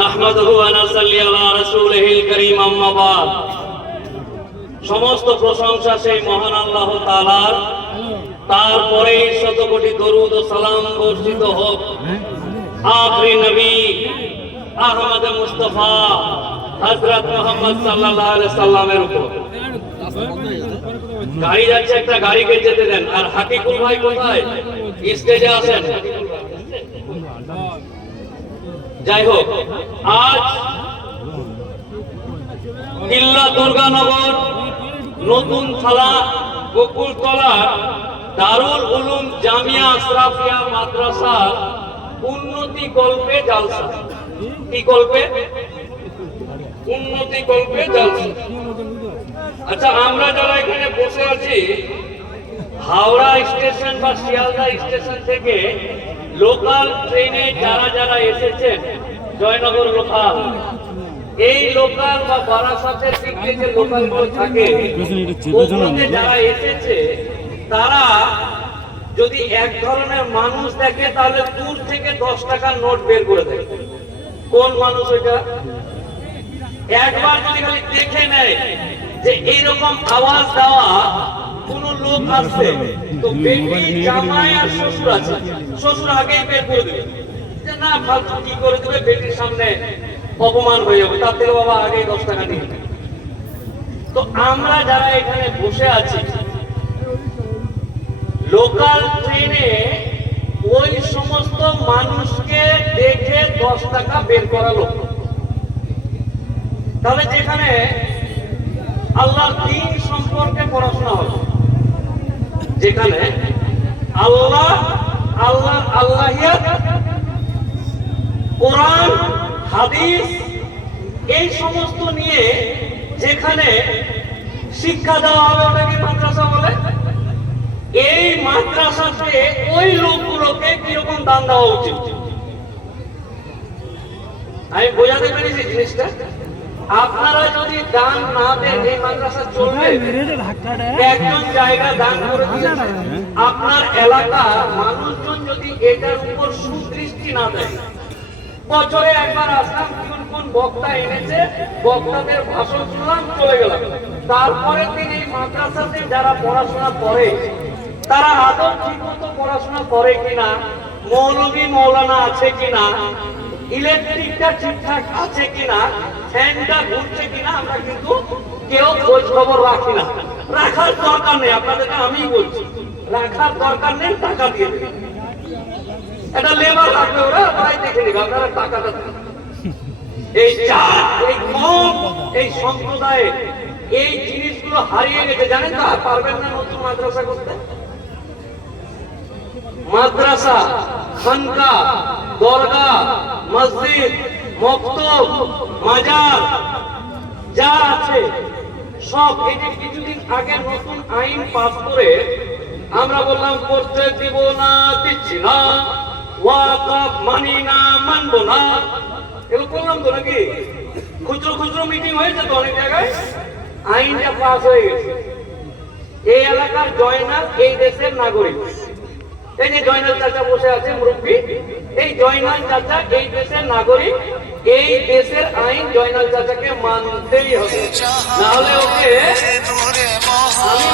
নাহমাদুহু ওয়া নাসাল্লি আলা রাসূলিহিল কারীম আম্মা বাদ। সমস্ত প্রশংসা সেই মহান আল্লাহ তাআলার, তারপরে শতকোটি দরুদ ও সালাম বর্ষিত হোক আখরি নবী আহমদ মুস্তাফা হযরত মুহাম্মদ সাল্লাল্লাহু আলাইহি সাল্লামের উপর। গাড়ি যাচ্ছে, একটা গাড়িকে যেতে দেন। আর হাকিকুল ভাই কোথায়? স্টেজে আসেন। যাই হোক, আজ কিল্লা দুর্গানগর নতুন থালা গোকুলতলা দারুল উলুম জামিয়া আশরাফিয়া মাদ্রাসার উন্নতি কল্পে জালসা। কি কল্পে? উন্নতি কল্পে জালসা। আচ্ছা, আমরা যারা এখানে বসে আছি, হাওড়া স্টেশন বা শিয়ালদা স্টেশন থেকে লোকাল ট্রেনে যারা যারা এসেছেন, জয়নগর লোকাল, এই লোকাল বা বারাসাতের দিক থেকে লোকালগুলো থাকে, ওখানে যারা এসেছে তারা যদি এক ধরনের মানুষ দেখে তাহলে দূর থেকে 10 টাকার নোট বের করে দেয়। কোন মানুষ ওইটা? একবার যদি খালি দেখে নেয় যে এইরকম আওয়াজ দেওয়া কোন লোক আছে, তো বেটি জামাই আর শ্বশুর আছে, শ্বশুর আগেই বের করে দেবে যে না ফালতু কি করে দেবে, বেটির সামনে অপমান হয়ে যাবে, তার থেকে বাবা আগেই 10 টাকা দিয়ে। তো আমরা যারা এখানে বসে আছি, লোকাল ট্রেনে ওই সমস্ত মানুষকে দেখে 10 টাকা বের করালো। তাহলে যেখানে আল্লাহর দ্বীন সম্পর্কে পড়াশোনা হবে, যেখানে আল্লাহিয়াত, কোরআন, হাদিস এই সমস্ত নিয়ে যেখানে শিক্ষা দেওয়া হবে, ওটাকে মাদ্রাসা বলে। এই মাদ্রাসাতে ওই লোকগুলোকে কিরকম দান দেওয়া উচিত? আমি বোঝাতে পেরেছি জিনিসটা? আপনারা যদি দান না দেন, এই মাদ্রাসা চলবে। একজন জায়গা দান করে দিয়েছে, আপনার এলাকার মানুষজন যদি এটার উপর সুদৃষ্টি না দেয়, বছরে একবার আসলাম, কোন বক্তা এনেছে, বক্তাদের ভাষণ শুনলাম, চলে গেলাম, তারপরে দিন এই মাদ্রাসাতে যারা পড়াশোনা করে তারা আদৌ ঠিক মতো পড়াশোনা করে কিনা, মৌলবী মৌলানা আছে কিনা, ইলেকট্রিকটা ঠিকঠাক আছে কিনা, ফ্যানটা ঘুরছে কিনা, আমরা কিন্তু কেউ খোঁজ খবর রাখি না। রাখার দরকার নেই, আপনাদেরকে আমি বলছি, রাখার দরকার নেই, টাকা দিয়ে দেবেন। এটা লেবার রাখবে, ওরা ওরাই দেখে নেবে, আপনারা টাকাটা দেন। এই সম্প্রদায়ে এই জিনিসগুলো হারিয়ে গেছে, জানেন তো? পারবেন না নতুন মাদ্রাসা করতে। মাদ্রাসা, খানকা, দরগা, মসজিদ, মক্তব, মাজার যা আছে সব, এই যে কিছুদিন আগে নতুন আইন পাস করে আমরা বললাম করতে দিব না, দিচ্ছি না, ওয়াকফ মানি না, মানবো না, এগুলো করলাম তো নাকি? খুচরো খুচরো মিটিং হয়েছে তো অনেক জায়গায়, আইনটা পাস হয়ে গেছে। এই এলাকার জয়নাল এই দেশের নাগরিক। এই যে জয়নাল চাচা বসে আছে, মুরব্বী, এই জয়নাল চাচা এই দেশের নাগরিক। এই দেশের আইন জয়নাল চাচাকে মানতেই হবে, না হলে ওকে আমি